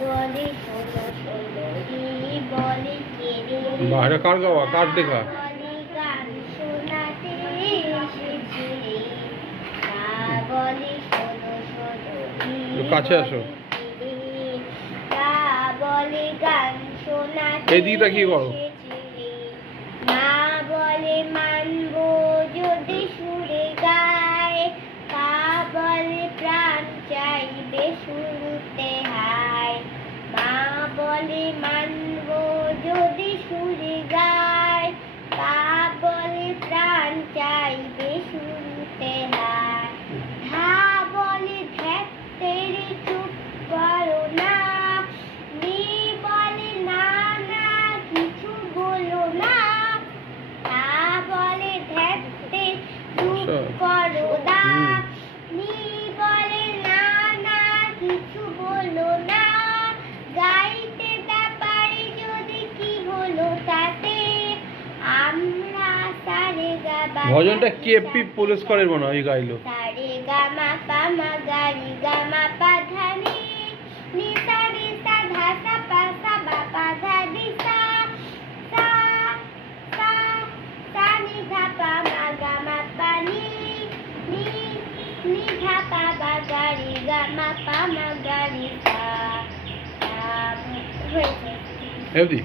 বলে শোনো শোনো ই বলে কেড়ে বাইরে কার গাওয়া কার দেখা বলে গান শোনাতে এসেছি রে তা বলে শোনো শোনো ই কাছে আসো তা বলে গান শোনাতে এদিকে তাকিয়ে করো মা বলে মানবো যদি সুরে গায় তা বলে প্রাণ চাইবে শুরুতে হায় মা বলে মানবো যদি সুরে গায় তা বলে প্রাণ চাইবে শুরুতে হায় ধা বলে ধ্যাত তেরে চুপ করো না নি বলে না না কিছু বলো না তা বলে ধ্যাত তে চুপ করো না নি বলে না না কিছু বলো না গাইতে তা পারি যদি কি হলো তাতে আমরা সারে গা ভজনটা কেপি পুরস্কারের মনে হয় গাইলো সারে গা মা পা মা গা রি গা মা পা ধা নি নি সা রে সা ধা সা পা সা বা পা ধা নি সা সা সা সা নি ধা পা মা গা মা পা নি নি নি ধা পা বা গা রি গা মা পা মা গা রি সা হয়েছে এমনি